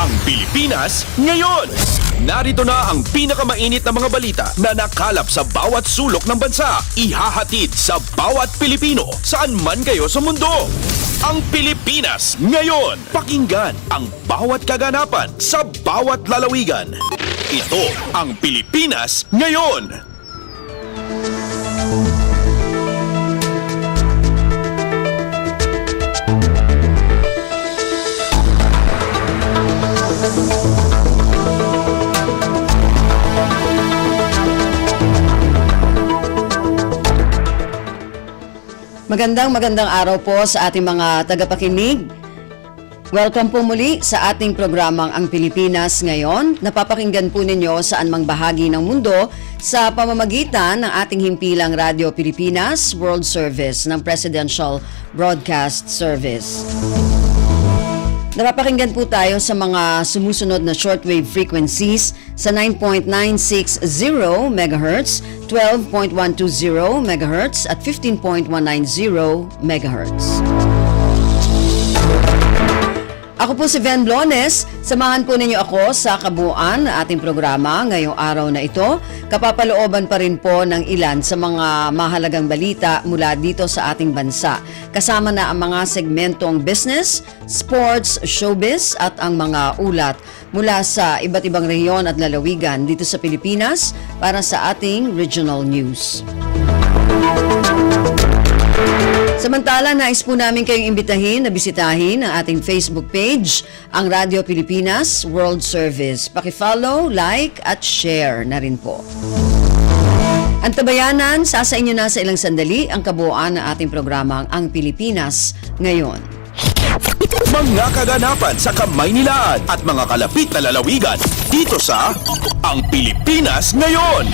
Ang Pilipinas ngayon. Narito na ang pinakamainit na mga balita na nakalap sa bawat sulok ng bansa. Ihahatid sa bawat Pilipino saan man kayo sa mundo. Ang Pilipinas ngayon. Pakinggan ang bawat kaganapan sa bawat lalawigan. Ito ang Pilipinas ngayon. Magandang araw po sa ating mga tagapakinig. Welcome po muli sa ating programang Ang Pilipinas Ngayon. Napapakinggan po ninyo saan mang bahagi ng mundo sa pamamagitan ng ating himpilang Radyo Pilipinas World Service ng Presidential Broadcast Service. Napapakinggan po tayo sa mga sumusunod na shortwave frequencies sa 9.960 MHz, 12.120 MHz at 15.190 MHz. Ako po si Ven Blones. Samahan po ninyo ako sa kabuuan ng ating programa ngayong araw na ito. Kapapalooban pa rin po ng ilan sa mga mahalagang balita mula dito sa ating bansa. Kasama na ang mga segmentong business, sports, showbiz at ang mga ulat mula sa iba't ibang rehiyon at lalawigan dito sa Pilipinas para sa ating regional news. Samantala, nais po namin kayong imbitahin na bisitahin ang ating Facebook page, ang Radyo Pilipinas World Service. Paki-follow, like at share na rin po. Ang tabayanan, sa inyo na sa ilang sandali ang kabuuan ng ating programang Ang Pilipinas Ngayon. Mga kaganapan sa Kamaynilaan at mga kalapit na lalawigan dito sa Ang Pilipinas Ngayon.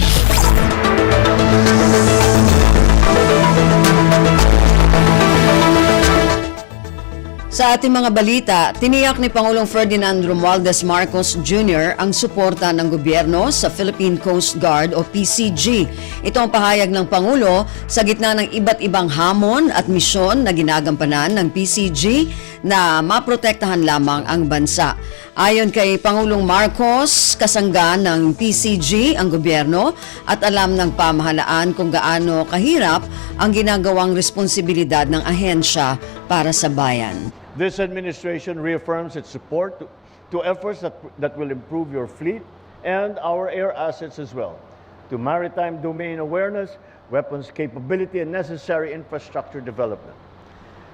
Sa ating mga balita, tiniyak ni Pangulong Ferdinand Romualdez Marcos Jr. ang suporta ng gobyerno sa Philippine Coast Guard o PCG. Ito ang pahayag ng Pangulo sa gitna ng iba't ibang hamon at misyon na ginagampanan ng PCG na maprotektahan lamang ang bansa. Ayon kay Pangulong Marcos, kasangga ng PCG ang gobyerno at alam ng pamahalaan kung gaano kahirap ang ginagawang responsibilidad ng ahensya para sa bayan. This administration reaffirms its support to efforts that will improve your fleet and our air assets as well, to maritime domain awareness, weapons capability, and necessary infrastructure development.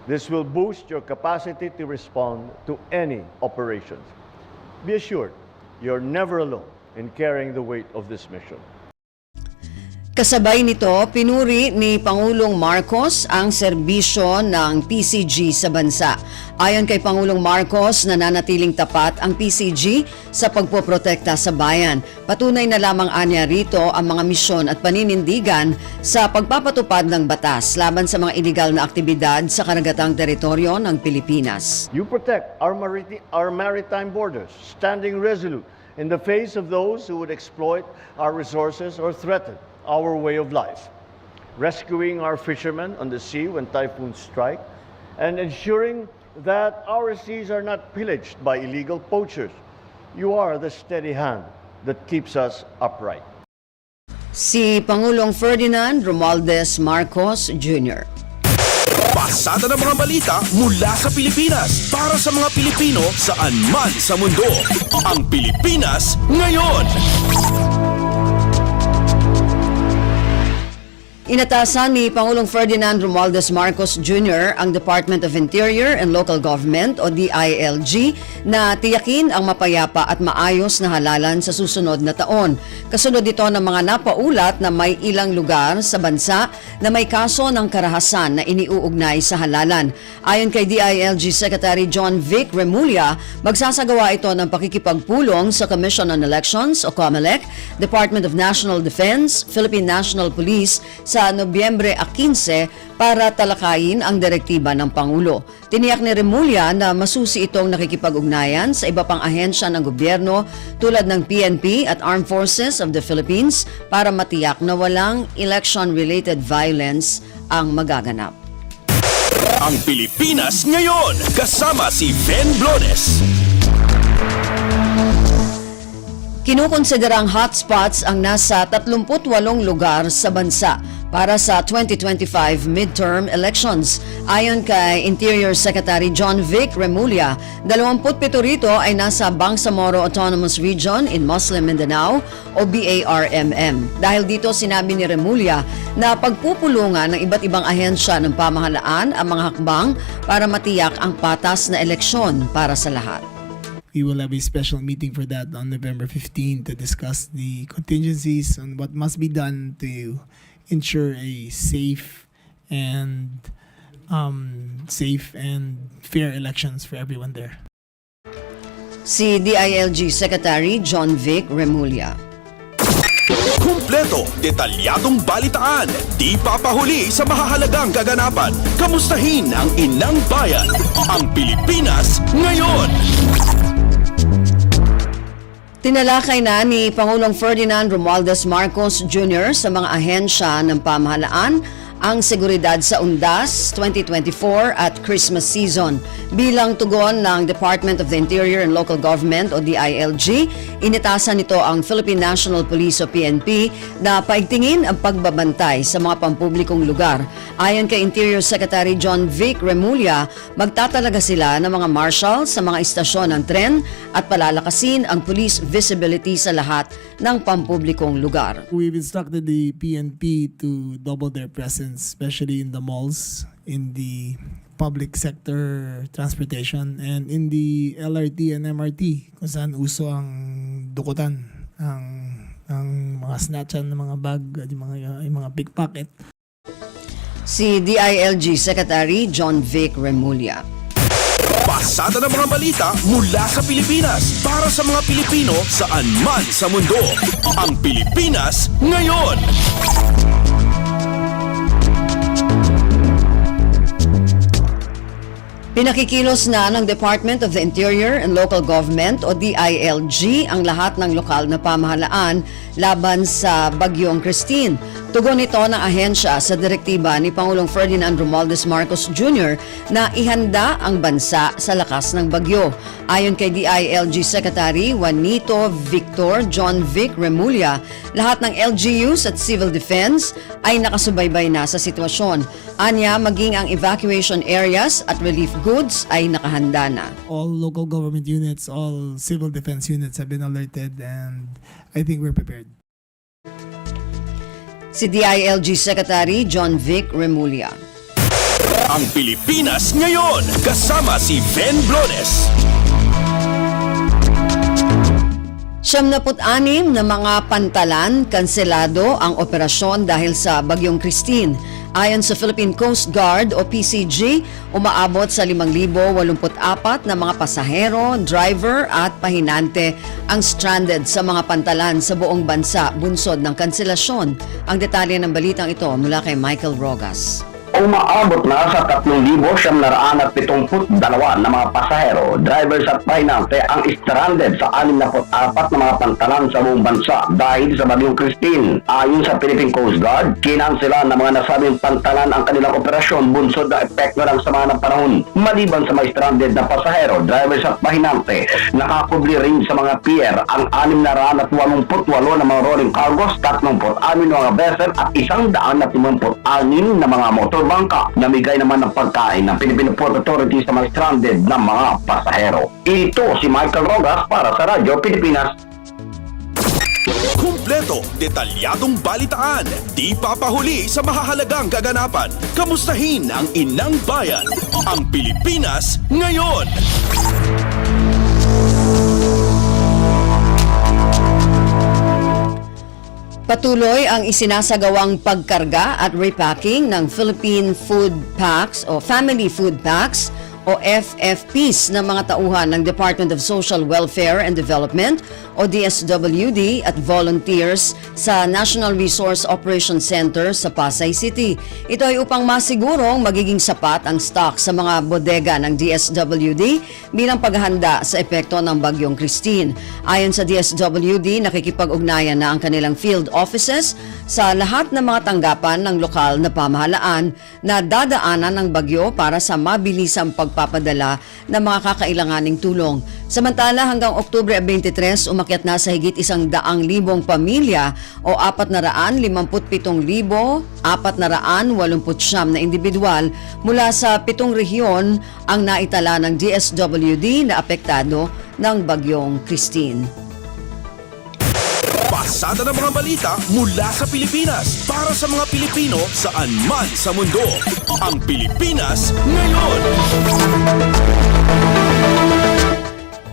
This will boost your capacity to respond to any operations. Be assured, you're never alone in carrying the weight of this mission. Kasabay nito, pinuri ni Pangulong Marcos ang serbisyo ng PCG sa bansa. Ayon kay Pangulong Marcos, nananatiling tapat ang PCG sa pagpoprotekta sa bayan. Patunay na lamang anya rito ang mga misyon at paninindigan sa pagpapatupad ng batas laban sa mga iligal na aktibidad sa karagatang teritoryo ng Pilipinas. You protect our maritime borders, standing resolute in the face of those who would exploit our resources or threaten our way of life, rescuing our fishermen on the sea when typhoons strike, and ensuring that our seas are not pillaged by illegal poachers. You are the steady hand that keeps us upright. Si Pangulong Ferdinand Romualdez Marcos Jr. Pasada ng mga balita mula sa Pilipinas para sa mga Pilipino saan man sa mundo. Ang Pilipinas Ngayon. Inatasan ni Pangulong Ferdinand Romualdez Marcos Jr. ang Department of Interior and Local Government o DILG na tiyakin ang mapayapa at maayos na halalan sa susunod na taon. Kasunod ito ng mga napaulat na may ilang lugar sa bansa na may kaso ng karahasan na iniuugnay sa halalan. Ayon kay DILG Secretary John Vic Remulla, magsasagawa ito ng pakikipagpulong sa Commission on Elections o COMELEC, Department of National Defense, Philippine National Police sa Nobyembre 15 para talakayin ang direktiba ng Pangulo. Tiniyak ni Remulla na masusi itong nakikipag-ugnayan sa iba pang ahensya ng gobyerno tulad ng PNP at Armed Forces of the Philippines para matiyak na walang election-related violence ang magaganap. Ang Pilipinas Ngayon, kasama si Ven Blones. Kinukonsiderang hotspots ang nasa 38 lugar sa bansa para sa 2025 midterm elections. Ayon kay Interior Secretary John Vic Remulla, 27 rito ay nasa Bangsamoro Autonomous Region in Muslim Mindanao o BARMM. Dahil dito sinabi ni Remulla na pagpupulungan ng iba't ibang ahensya ng pamahalaan ang mga hakbang para matiyak ang patas na eleksyon para sa lahat. We will have a special meeting for that on November 15 to discuss the contingencies and what must be done to ensure a safe and fair elections for everyone there. Si DILG Secretary John Vic Remulla. Kumpleto, detalyadong balitaan, di papahuli sa mahahalagang kaganapan. Kamustahin ang inang bayan, ang Pilipinas ngayon. Tinalakay na ni Pangulong Ferdinand Romualdez Marcos Jr. sa mga ahensya ng pamahalaan ang seguridad sa Undas 2024 at Christmas season. Bilang tugon ng Department of the Interior and Local Government o DILG, initasan nito ang Philippine National Police o PNP na paigtingin ang pagbabantay sa mga pampublikong lugar. Ayon kay Interior Secretary John Vic Remulla, magtatalaga sila ng mga marshal sa mga istasyon ng tren at palalakasin ang police visibility sa lahat ng pampublikong lugar. We've instructed the PNP to double their presence, especially in the malls, in the public sector transportation, and in the LRT and MRT kung saan uso ang dukutan, ang mga snatchan ng mga bag at yung mga pickpocket. Si DILG Secretary John Vic Remulla. Pasada ng mga balita mula sa Pilipinas para sa mga Pilipino saan man sa mundo. Ang Pilipinas ngayon. Pinakikilos na ng Department of the Interior and Local Government o DILG ang lahat ng lokal na pamahalaan laban sa Bagyong Christine. Tugon ito ng ahensya sa direktiba ni Pangulong Ferdinand Romualdez Marcos Jr. na ihanda ang bansa sa lakas ng bagyo. Ayon kay DILG Secretary Juanito Victor John Vic Remulla, lahat ng LGUs at Civil Defense ay nakasubaybay na sa sitwasyon. Anya, maging ang evacuation areas at relief goods ay nakahanda na. All local government units, all civil defense units have been alerted, and I think we're prepared. Si DILG Secretary John Vic Remulla. Ang Pilipinas ngayon, kasama si Ben Blones. 76 na mga pantalan kanselado ang operasyon dahil sa Bagyong Christine. Ayon sa Philippine Coast Guard o PCG, umaabot sa 5,084 na mga pasahero, driver at pahinante ang stranded sa mga pantalan sa buong bansa bunsod ng kanselasyon. Ang detalye ng balitang ito mula kay Michael Rogas. Umaabot na sa 3,772 na mga pasahero, drivers at pahinante ang stranded sa 64 na mga pantalan sa buong bansa dahil sa Bagyong Christine. Ayon sa Philippine Coast Guard, kinansela ng mga nasabing pantalan ang kanilang operasyon bunsod ng epekto ng sama ng panahon. Maliban sa mga stranded na pasahero, drivers at pahinante, nakakubli rin sa mga pier ang 688 na mga rolling cargos, 36 na mga vessel at 156 na mga motor bangka. Namigay naman ng pagkain ng Philippine Port Authority sa mga stranded na mga pasahero. Ito si Michael Rogas para sa Radyo Pilipinas. Kumpleto, detalyadong balitaan, di papahuli sa mahahalagang kaganapan. Kamustahin ang inang bayan, ang Pilipinas ngayon. Patuloy ang isinasagawang pagkarga at repacking ng Philippine Food Packs o Family Food Packs o FFPs ng mga tauhan ng Department of Social Welfare and Development o DSWD at volunteers sa National Resource Operations Center sa Pasay City. Ito ay upang masigurong magiging sapat ang stock sa mga bodega ng DSWD bilang paghahanda sa epekto ng Bagyong Christine. Ayon sa DSWD, nakikipag-ugnayan na ang kanilang field offices sa lahat ng mga tanggapan ng lokal na pamahalaan na dadaanan ng bagyo para sa mabilisang pagpapalagay pagpapadala ng mga kakailanganing tulong. Samantala, hanggang Oktubre 23, umakyat na sa higit 100,000 pamilya o 450,489 na individual mula sa 7 rehiyon ang naitala ng DSWD na apektado ng Bagyong Christine. Pasada ng mga balita mula sa Pilipinas para sa mga Pilipino saan man sa mundo. Ang Pilipinas ngayon.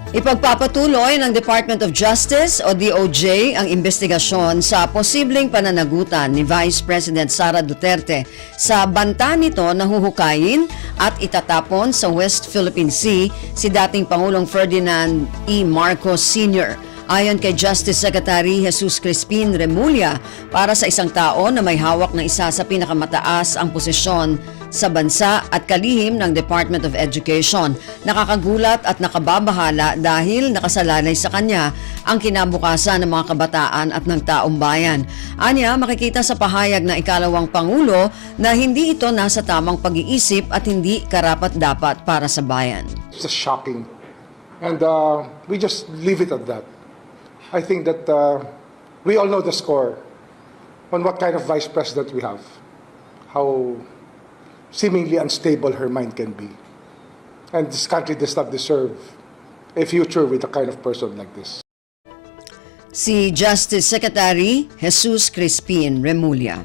Ipagpapatuloy ng Department of Justice o DOJ ang investigasyon sa posibleng pananagutan ni Vice President Sara Duterte sa banta nito na huhukayin at itatapon sa West Philippine Sea si dating Pangulong Ferdinand E. Marcos Sr. Ayon kay Justice Secretary Jesus Crispin Remulla, para sa isang tao na may hawak na isa sa pinakamataas ang posisyon sa bansa at kalihim ng Department of Education, nakakagulat at nakababahala dahil nakasalalay sa kanya ang kinabukasan ng mga kabataan at ng taong bayan. Anya, makikita sa pahayag ng ikalawang Pangulo na hindi ito nasa tamang pag-iisip at hindi karapat-dapat para sa bayan. It's just shocking. And we just leave it at that. I think that we all know the score on what kind of vice president we have, how seemingly unstable her mind can be. And this country does not deserve a future with a kind of person like this. Si Justice Secretary Jesus Crispin Remulla.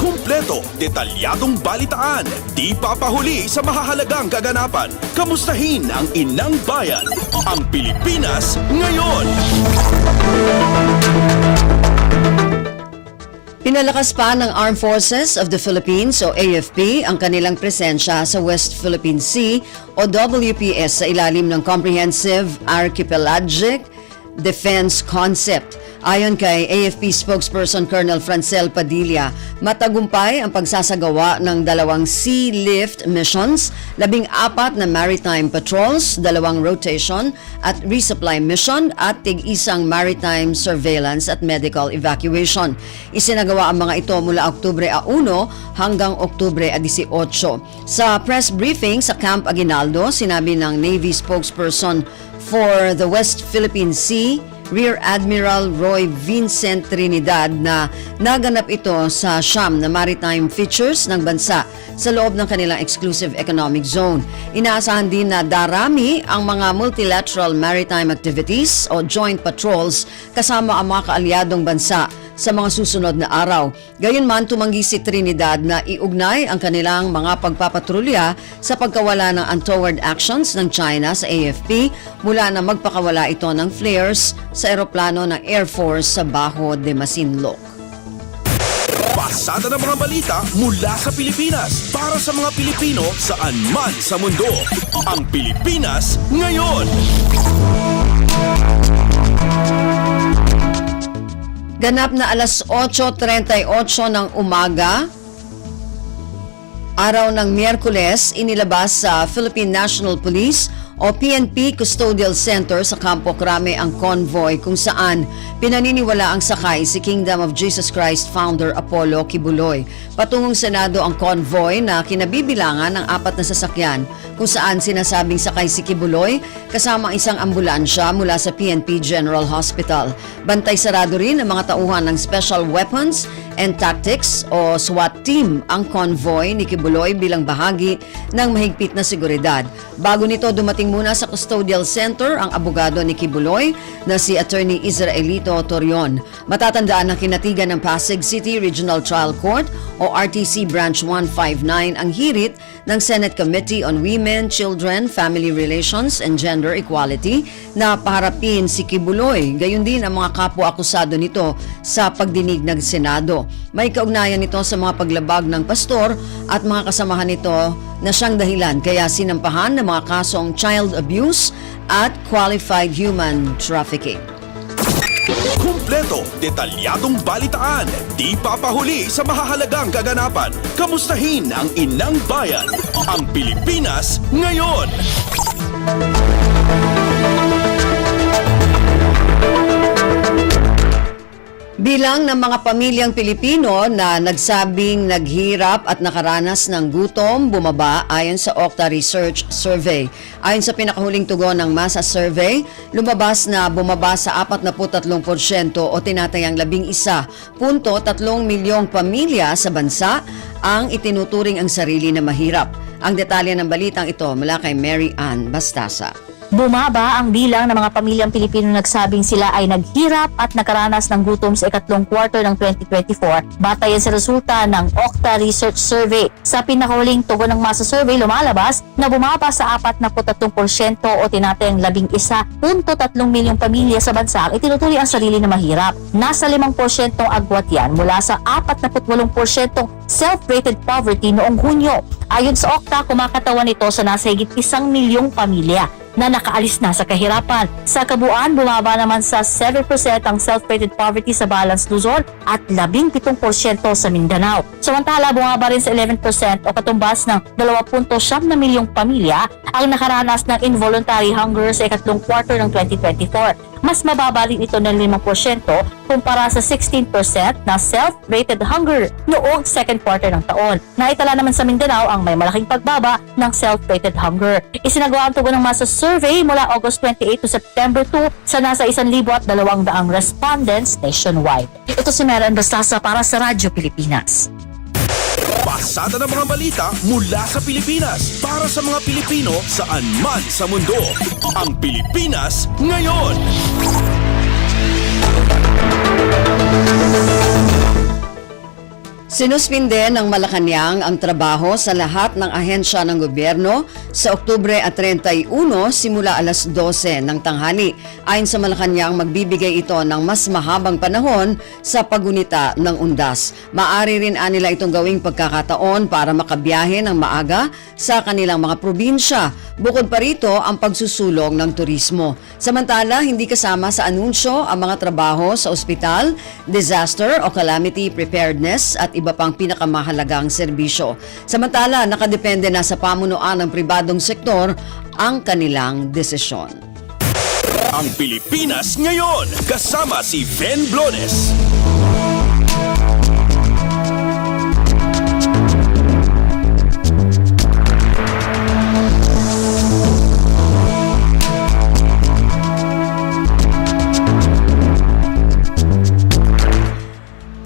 Kumpleto, detalyadong balitaan, di papahuli sa mahahalagang kaganapan. Kamustahin ang inang bayan, ang Pilipinas ngayon. Pinalakas pa ng Armed Forces of the Philippines o AFP ang kanilang presensya sa West Philippine Sea o WPS sa ilalim ng Comprehensive Archipelagic Defense Concept. Ayon kay AFP spokesperson Colonel Francel Padilla, matagumpay ang pagsasagawa ng 2 sea lift missions, 14 na maritime patrols, 2 rotation at resupply mission at tig-isang maritime surveillance at medical evacuation. Isinagawa ang mga ito mula Oktubre 1 hanggang Oktubre 18. Sa press briefing sa Camp Aguinaldo, sinabi ng Navy spokesperson for the West Philippine Sea, Rear Admiral Roy Vincent Trinidad, na naganap ito sa siyam na maritime features ng bansa sa loob ng kanilang exclusive economic zone. Inaasahan din na darami ang mga multilateral maritime activities o joint patrols kasama ang mga kaalyadong bansa sa mga susunod na araw. Gayunman, tumanggi si Trinidad na iugnay ang kanilang mga pagpapatrolya sa pagkawala ng untoward actions ng China sa AFP mula na magpakawala ito ng flares sa eroplano ng Air Force sa Bajo de Masinloc. Pasada ng mga balita mula sa Pilipinas para sa mga Pilipino saan man sa mundo. Ang Pilipinas ngayon. Ganap na alas 8:38 ng umaga, araw ng Miyerkules, inilabas sa Philippine National Police o PNP Custodial Center sa Campo Crame ang convoy kung saan pinaniniwala ang sakay si Kingdom of Jesus Christ founder Apollo Kibuloy. Patungong Senado ang convoy na kinabibilangan ng 4 na sasakyan kung saan sinasabing sakay si Kibuloy kasama ang isang ambulansya mula sa PNP General Hospital. Bantay sarado rin ang mga tauhan ng Special Weapons and Tactics o SWAT team ang convoy ni Kibuloy bilang bahagi ng mahigpit na seguridad. Bago nito, dumating muna sa Custodial Center ang abogado ni Kibuloy na si Attorney Israelito Torion. Matatandaan ng kinatigan ng Pasig City Regional Trial Court o RTC Branch 159 ang hirit ng Senate Committee on Women, Children, Family Relations and Gender Equality na paharapin si Kibuloy, gayon din ang mga kapwa-akusado nito sa pagdinig ng Senado. May kaugnayan nito sa mga paglabag ng pastor at mga kasamahan nito na siyang dahilan kaya sinampahan ng mga kasong child abuse at qualified human trafficking. Kumpleto, detalyadong balitaan, di papahuli sa mahahalagang kaganapan. Kamustahin ang inang bayan, ang Pilipinas ngayon. Bilang Bilang ng mga pamilyang Pilipino na nagsabing naghirap at nakaranas ng gutom bumaba ayon sa Okta Research Survey. Ayon sa pinakahuling tugon ng Masa Survey, lumabas na bumaba sa 43% o tinatayang 11.3 milyong pamilya sa bansa ang itinuturing ang sarili na mahirap. Ang detalye ng balitang ito mula kay Mary Ann Bastasa. Bumaba ang bilang ng mga pamilyang Pilipino nagsabing sila ay naghirap at nakaranas ng gutom sa ikatlong quarter ng 2024 batayan sa resulta ng Okta Research Survey. Sa pinakahuling tugon ng Masa Survey, lumalabas na bumaba sa 43% o tinatayang 11.3 milyong pamilya sa bansa ang itinutuloy ang sarili na mahirap. Nasa 5% agwat yan mula sa 48% self-rated poverty noong Hunyo. Ayon sa Okta, kumakatawan ito sa nasa higit 1 milyong pamilya na nakaalis na sa kahirapan. Sa kabuuan, bumaba naman sa 7% ang self-rated poverty sa Balance Luzon at 17% sa Mindanao. Samantala, bumaba rin sa 11% o katumbas ng 2.7 milyong pamilya ang nakaranas ng involuntary hunger sa ikatlong quarter ng 2024. Mas mababa rin ito ng 5% kumpara sa 16% na self-rated hunger noong second quarter ng taon. Naitala naman sa Mindanao ang may malaking pagbaba ng self-rated hunger. Isinagawa ang tugon ng Masa Survey mula August 28 to September 2 sa nasa 1,200 respondents nationwide. Ito si Meron Bastasa para sa Radyo Pilipinas. Pasada ng mga balita mula sa Pilipinas para sa mga Pilipino saan man sa mundo. Ang Pilipinas ngayon. Sinuspinde ng Malacanang ang trabaho sa lahat ng ahensya ng gobyerno sa Oktubre at 31 simula alas 12 ng tanghali. Ayon sa Malacanang, magbibigay ito ng mas mahabang panahon sa pagunita ng undas. Maaari rin nila itong gawing pagkakataon para makabiyahe ng maaga sa kanilang mga probinsya. Bukod pa rito ang pagsusulong ng turismo. Samantala, hindi kasama sa anunsyo ang mga trabaho sa ospital, disaster o calamity preparedness at iba pang pinakamahalagang serbisyo. Samantala, nakadepende na sa pamunuan ng pribadong sektor ang kanilang desisyon. Ang Pilipinas ngayon, kasama si Ben Blones.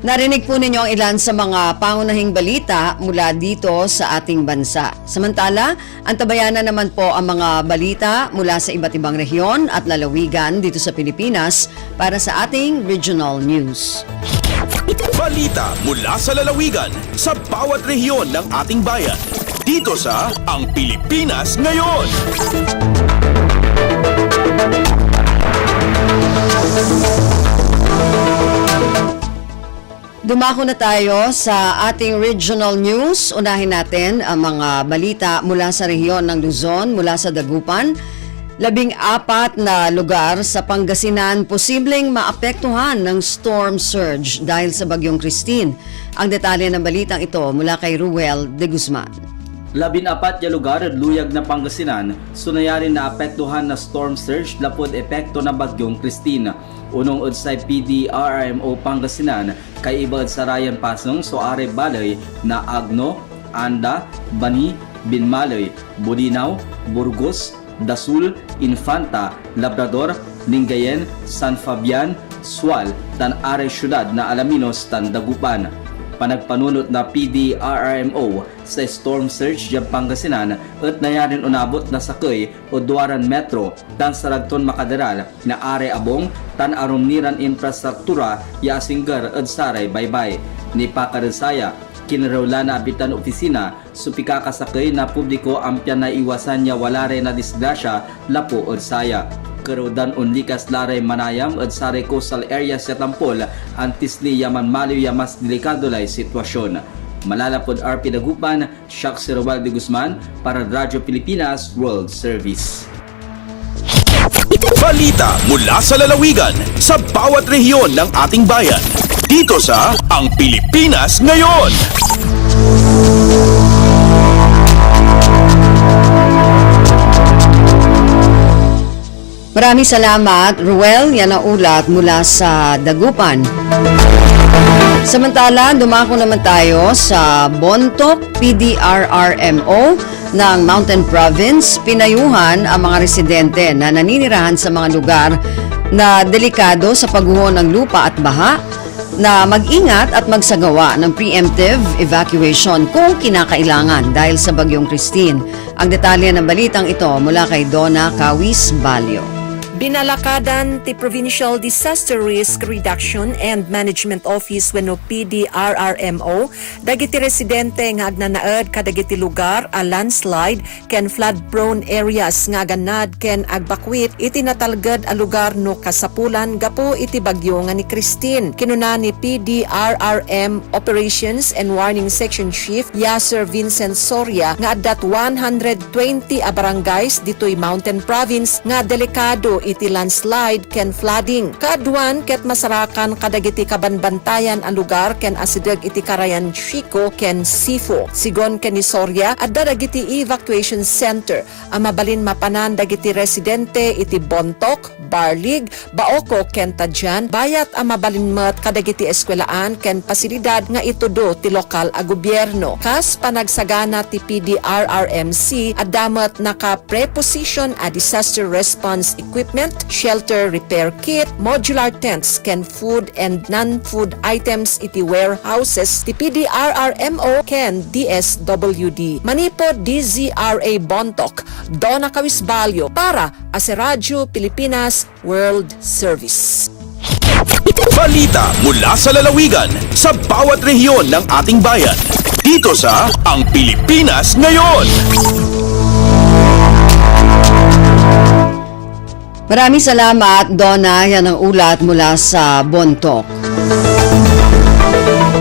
Narinig po ninyo ang ilan sa mga pangunahing balita mula dito sa ating bansa. Samantala, antabayanan naman po ang mga balita mula sa iba't ibang rehiyon at lalawigan dito sa Pilipinas para sa ating regional news. Balita mula sa lalawigan sa bawat rehiyon ng ating bayan. Dito sa Ang Pilipinas Ngayon. Dumako na tayo sa ating regional news. Unahin natin ang mga balita mula sa rehiyon ng Luzon, mula sa Dagupan. 14 na lugar sa Pangasinan posibleng maapektuhan ng storm surge dahil sa bagyong Christine. Ang detalye ng balitang ito mula kay Ruel de Guzman. 14 na lugar at luyag na Pangasinan sunayarin na apektuhan na storm surge lapod epekto na bagyong Christine. Unong udsay PDRMO Pangasinan kay iba sa Ryan Pasong Soare Balay na Agno, Anda, Bani, Binmalay, Budinaw, Burgos, Dasul, Infanta, Labrador, Lingayen, San Fabian, Sual, tan Are Syudad na Alaminos, tan Dagupan. Panagpanunot na PDRMO sa storm surge dyan Pangasinan at nayarin unabot na sakay o Duaran Metro tan Saragton Makadaral na Are Abong tan arumniran infrastruktura ya Singgar at Saray Baybay. Ni Pakaransaya, kinarula na abitan opisina supika kasakay na publiko ampyan na iwasan niya walare na disgrasya lapo at saya. Karodan unlikas laray manayam at saray coastal area sa Tampol antis ni yaman maliw ya mas delikado lay sitwasyon. Malalapod RP Dagupan, Shak Sirwal de Guzman para Radyo Pilipinas World Service. Balita mula sa lalawigan sa bawat rehiyon ng ating bayan. Dito sa Ang Pilipinas Ngayon. Maraming salamat, Ruel. Yan ang ulat mula sa Dagupan. Samantala, dumako naman tayo sa Bontoc PDRRMO ng Mountain Province. Pinayuhan ang mga residente na naninirahan sa mga lugar na delikado sa pagguho ng lupa at baha na mag-ingat at magsagawa ng preemptive evacuation kung kinakailangan dahil sa Bagyong Christine. Ang detalye ng balitang ito mula kay Donna Kawis Balyo. Binalakadan ti Provincial Disaster Risk Reduction and Management Office wenno PDRRMO dagiti residente nga agnanaed kadagiti lugar a landslide ken flood-prone areas nga ganad ken agbakwit iti natalged a lugar no kasapulan gapo iti bagyo nga ni Christine. Kinuna ni PDRRM Operations and Warning Section Chief Yasser Vincent Soria nga addat 120 a barangays ditoy Mountain Province nga delikado iti landslide ken flooding. Kaadwan ket masarakan kadagiti kabanbantayan ang lugar ken asideg iti Karayan Chico ken Sifo. Sigon ken ni Soria adda dagiti evacuation center ang mabalin mapanan dagiti residente iti Bontoc, Barlig, Baoco ken Tadjan bayat ang mabalin met kadagiti eskwelahan ken pasilidad nga itudo ti lokal a gobyerno. Kas panagsagana ti PDRRMC addamet naka preposition a disaster response equipment, shelter repair kit, modular tents ken food and non-food items iti warehouses ti PDRRMO ken DSWD. Manipod DZRA Bontoc, Donna Kawisbalyo para sa Radyo Pilipinas World Service. Balita mula sa lalawigan sa bawat rehiyon ng ating bayan. Dito sa Ang Pilipinas Ngayon. Maraming salamat, Donna. Yan ang ulat mula sa Bontoc.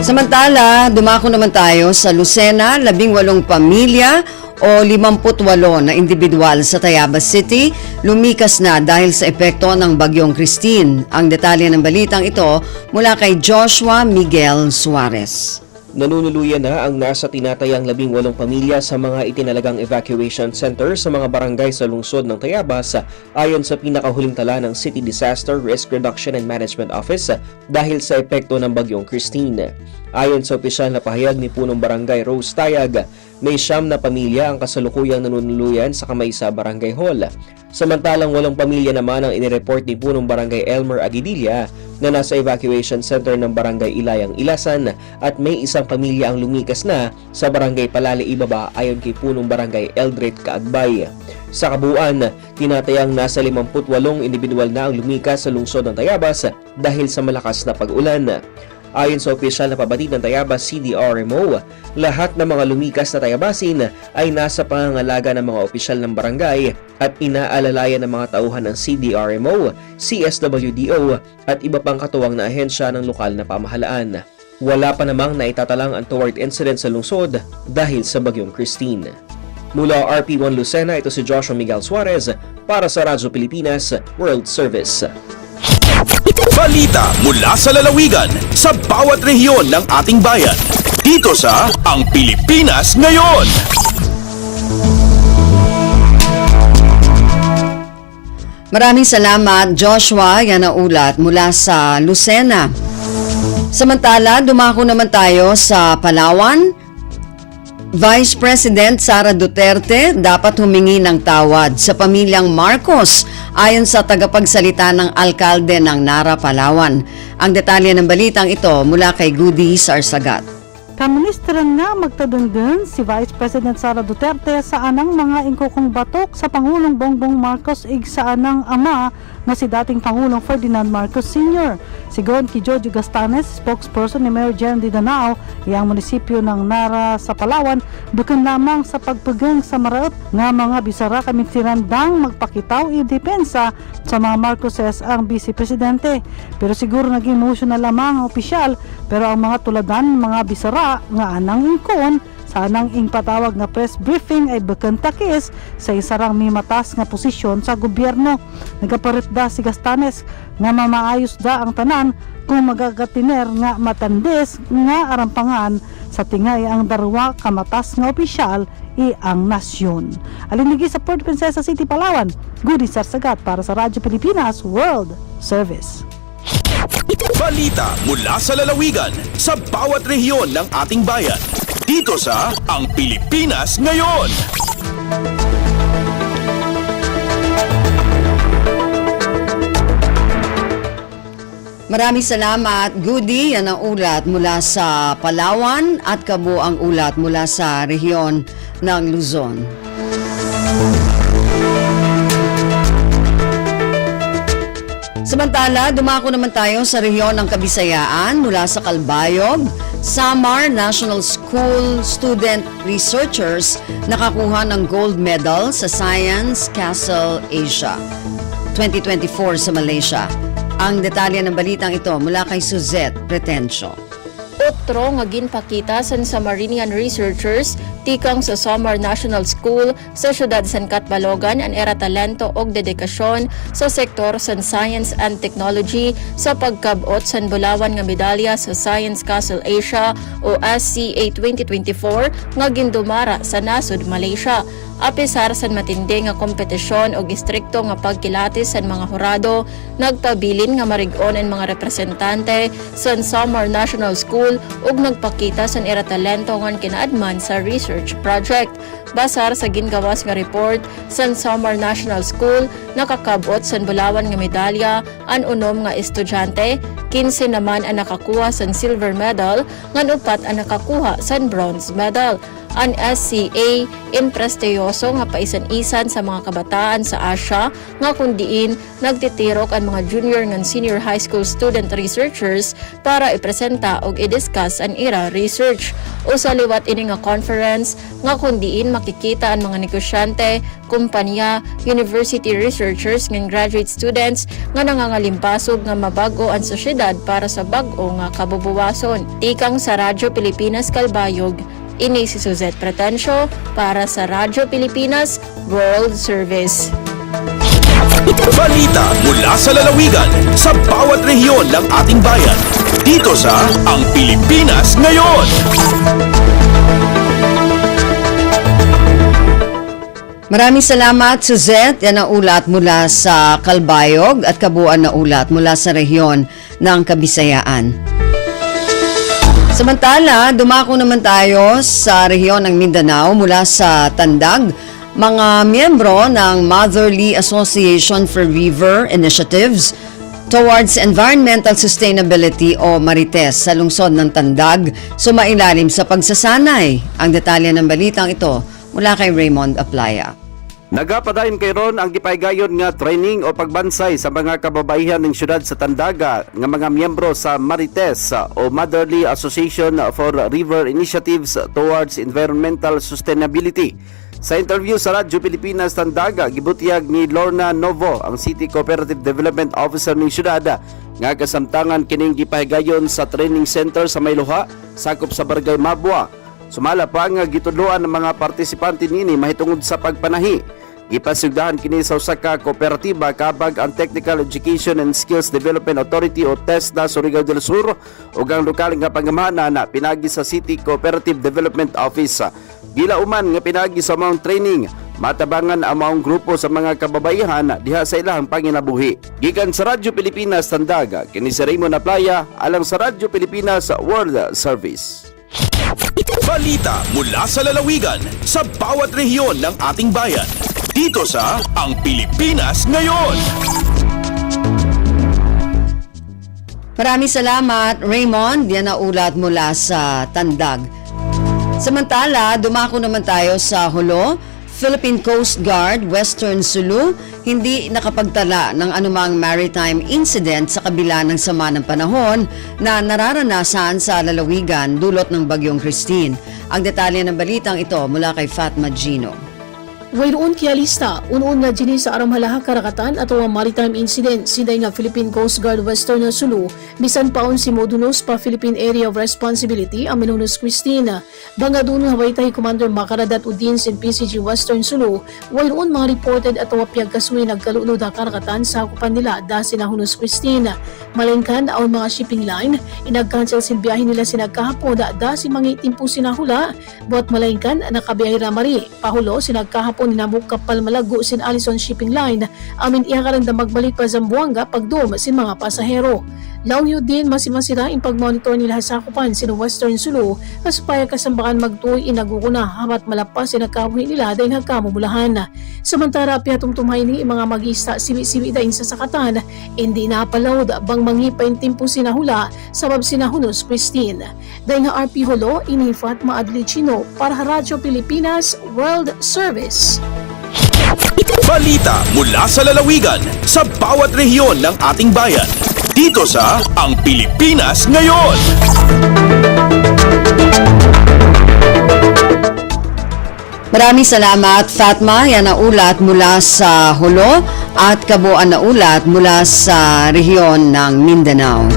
Samantala, dumako naman tayo sa Lucena, 18 pamilya o 58 na individual sa Tayabas City lumikas na dahil sa epekto ng Bagyong Christine. Ang detalye ng balitang ito mula kay Joshua Miguel Suarez. Nanunuluyan na ang nasa tinatayang 18 pamilya sa mga itinalagang evacuation center sa mga barangay sa lungsod ng Tayabas ayon sa pinakahuling tala ng City Disaster Risk Reduction and Management Office dahil sa epekto ng Bagyong Christine. Ayon sa opisyal na pahayag ni Punong Barangay Rose Tayag, may 9 na pamilya ang kasalukuyang nanunuluyan sa Kamaysa Barangay Hall. Samantalang 8 pamilya naman ang inireport ni Punong Barangay Elmer Aguidilla na nasa evacuation center ng Barangay Ilayang Ilasan at may 1 pamilya ang lumikas na sa Barangay Palali Ibaba ayon kay Punong Barangay Eldred Kaagbay. Sa kabuuan, tinatayang nasa 58 individual na ang lumikas sa lungsod ng Tayabas dahil sa malakas na pag-ulan. Ayon sa opisyal na pabatid ng Tayabas CDRMO, lahat ng mga lumikas na Tayabasin ay nasa pangangalaga ng mga opisyal ng barangay at inaalalayan ng mga tauhan ng CDRMO, CSWDO at iba pang katuwang na ahensya ng lokal na pamahalaan. Wala pa namang naitatalang untoward incident sa lungsod dahil sa Bagyong Christine. Mula RP1 Lucena, ito si Joshua Miguel Suarez para sa Radyo Pilipinas World Service. Balita mula sa lalawigan sa bawat rehiyon ng ating bayan. Dito sa Ang Pilipinas Ngayon. Maraming salamat, Joshua. Yan ang ulat mula sa Lucena. Samantala, dumako naman tayo sa Palawan. Vice President Sara Duterte dapat humingi ng tawad sa pamilyang Marcos ayon sa tagapagsalita ng alkalde ng Nara, Palawan. Ang detalye ng balitang ito mula kay Goody Sarsagat. Kaministran nga magtadunggan si Vice President Sara Duterte sa anang mga ingkukong batok sa Pangulong Bongbong Marcos ig sa anang ama na si dating Pangulong Ferdinand Marcos Sr. Sigon ki Jojo Gastanes, spokesperson ni Mayor Jen Di Danao, iyang munisipyo ng Nara sa Palawan, bukan lamang sa pagpegang sa maraot nga mga bisara kami tirandang magpakitaw i depensa sa mga Marcoses ang Vice Presidente. Pero siguro naging motion na lamang ang opisyal, pero ang mga tuladan mga bisara nga anang ingkon sanang ingpatawag nga press briefing ay bukan takis sa isarang may matas nga posisyon sa gobyerno. Nagaparit da si Gastanes nga mamaayos da ang tanan kung magagatiner nga matandes nga arampangan sa tingay ang darwa kamatas nga opisyal ang nasyon. Alinigi sa Puerto Princesa City, Palawan, Goody Sarsagat para sa Radyo Pilipinas World Service. Balita mula sa lalawigan sa bawat rehiyon ng ating bayan. Dito sa Ang Pilipinas Ngayon. Maraming salamat, Goody. Yan ang ulat mula sa Palawan at kabuang ulat mula sa rehiyon ng Luzon. Samantala, dumako naman tayo sa rehiyon ng Kabisayaan mula sa Calbayog. Samar National School student researchers nakakuha ng gold medal sa Science Castle Asia 2024 sa Malaysia. Ang detalye ng balitang ito mula kay Suzette Pretencio. Otro nga ginpakita sa Samarinian researchers tikang sa Samar National School sa siyudad San Catbalogan ang era talento og dedikasyon sa sektor sa science and technology sa pagkabot sa bulawan nga medalya sa Science Castle Asia o SCA 2024 nga gindumara sa nasod Malaysia. Apisar sa matindi nga kompetisyon o istrikto nga pagkilatis sa mga hurado, nagpabilin nga marigon ang mga representante sa Samar National School ug nagpakita sa era talento nga kinaadman sa research project. Basar sa gingawas nga report sa Samar National School, nakakabot sa bulawan nga medalya ang unom nga estudyante, 15 naman ang nakakuha sa silver medal, ngan upat ang nakakuha sa bronze medal. Ang SCA imprestiyoso nga paisan-isan sa mga kabataan sa Asia nga kundiin nagtitirok ang mga junior ngan senior high school student researchers para ipresenta og i-discuss ang era research. O sa liwat ini nga conference nga kundiin makikita ang mga negosyante, kumpanya, university researchers ngan graduate students nga nangangalimpasog nga mabago ang sosyedad para sa bag-o nga kabubuwason. Tikang sa Radyo Pilipinas Calbayog, ini si Suzette Pretencio para sa Radyo Pilipinas World Service. Balita mula sa lalawigan sa bawat rehiyon ng ating bayan. Dito sa Ang Pilipinas Ngayon. Maraming salamat, Suzette. Yan ang ulat mula sa Calbayog at kabuuan na ulat mula sa rehiyon ng Kabisayaan. Samantala, dumako naman tayo sa rehiyon ng Mindanao mula sa Tandag. Mga miyembro ng Motherly Association for River Initiatives Towards Environmental Sustainability o Marites sa lungsod ng Tandag sumailalim sa pagsasanay. Ang detalye ng balitang ito mula kay Raymond Aplaya. Nagapadayon kay ron ang gipaygayon nga training o pagbansay sa mga kababaihan ng syudad sa Tandaga nga mga miyembro sa Marites o Motherly Association for River Initiatives Towards Environmental Sustainability. Sa interview sa Radyo Pilipinas Tandaga, gibutiyag ni Lorna Novo, ang City Cooperative Development Officer ng syudad, nga kasamtangan kining gipaygayon sa training center sa Mayloha, sakop sa Barangay Mabwa. Sumala pa nga gitudloan ng mga partisipante nini mahitungod sa pagpanahi. Ipasugdahan kini sa usa ka kooperatiba kabag ang Technical Education and Skills Development Authority o TESDA Surigao del Sur ug ang lokal nga pangamahana na pinagi sa City Cooperative Development Office. Gilauman nga pinagi sa maong training, matabangan ang maong grupo sa mga kababaihan diha sa ilahang panginabuhi. Gikan sa Radyo Pilipinas Tandaga, kini si Raymond Aplaya alang sa Radyo Pilipinas World Service. Balita mula sa lalawigan sa bawat rehiyon ng ating bayan. Dito sa Ang Pilipinas Ngayon. Maraming salamat, Raymond. Yan ang ulat mula sa Tandag. Samantala, dumako naman tayo sa Hulo. Philippine Coast Guard, Western Sulu, hindi nakapagtala ng anumang maritime incident sa kabila ng sama ng panahon na nararanasan sa lalawigan dulot ng Bagyong Christine. Ang detalye ng balitang ito mula kay Fatma Gino. Wayroon kaya lista, unoon nga dini sa aramhalaha karakatan at ang maritime incident, sinday nga Philippine Coast Guard Western Sulu, bisan paon si Modunos pa Philippine Area of Responsibility, ang Minunos Cristina. Banga doon nga Hawaii Commander Makaradat Udins in PCG Western Sulu, wayroon mga reported at wapyag kasuwi nagkalunod na karakatan sa akupan nila da sinahunos Cristina. Malingkan aon mga shipping line, inag-cancel sin biyahe nila sinagkahapon da si mga itimpo sinahula, buat malingkan nakabiyahe ramari, pahulo sinagkahapon ninamuk kapal malago sin Allison Shipping Line, amin iyakaranda magbalik pa Zamboanga pagdum sin mga pasahero. Launyo din masimasira in pagmonitor nila sa sakupan sin Western Sulu, kasupaya kasambakan magtuoy inagukuna hamat malapas sinagkabuhi nila dahil hagkamumulahan. Samantara piyatumtumhay ni mga mag-ista siwi-siwi dahin sa sakatan, hindi napalawd bang mangipain timpo sinahula sabab sinahunos Christine. Dahil nga RP Holo, inifat Maadli Chino para Radyo Pilipinas World Service. Balita mula sa lalawigan sa bawat rehiyon ng ating bayan. Dito sa Ang Pilipinas Ngayon. Maraming salamat, Fatma. Yan ang ulat mula sa Holo at kabuuan na ulat mula sa rehiyon ng Mindanao.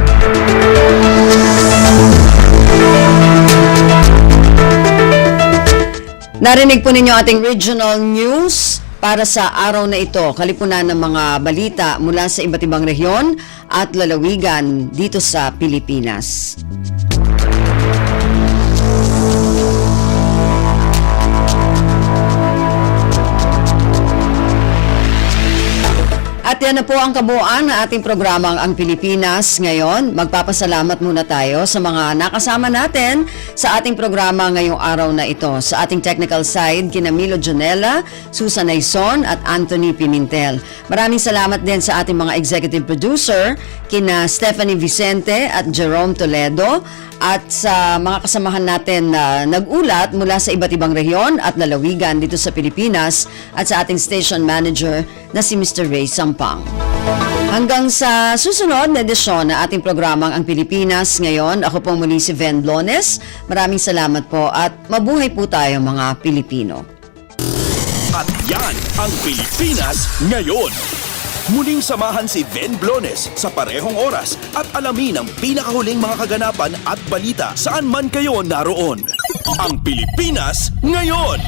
Narinig po ninyo ating regional news para sa araw na ito. Kalipunan ng mga balita mula sa iba't ibang rehiyon at lalawigan dito sa Pilipinas. At yan na po ang kabuuan ng ating programang Ang Pilipinas Ngayon. Magpapasalamat muna tayo sa mga nakasama natin sa ating programa ngayong araw na ito. Sa ating technical side, kina Milo Jonella, Susan Aison at Anthony Pimentel. Maraming salamat din sa ating mga executive producer, kina Stephanie Vicente at Jerome Toledo, at sa mga kasamahan natin na nag-ulat mula sa iba't ibang rehiyon at lalawigan dito sa Pilipinas, at sa ating station manager na si Mr. Ray Sampang. Hanggang sa susunod na edisyon na ating programang Ang Pilipinas Ngayon, ako po muli si Ven Blones. Maraming salamat po at mabuhay po tayo mga Pilipino. At yan ang Pilipinas Ngayon. Muling samahan si Ven Blones sa parehong oras at alamin ang pinakahuling mga kaganapan at balita saan man kayo naroon. Ang Pilipinas Ngayon.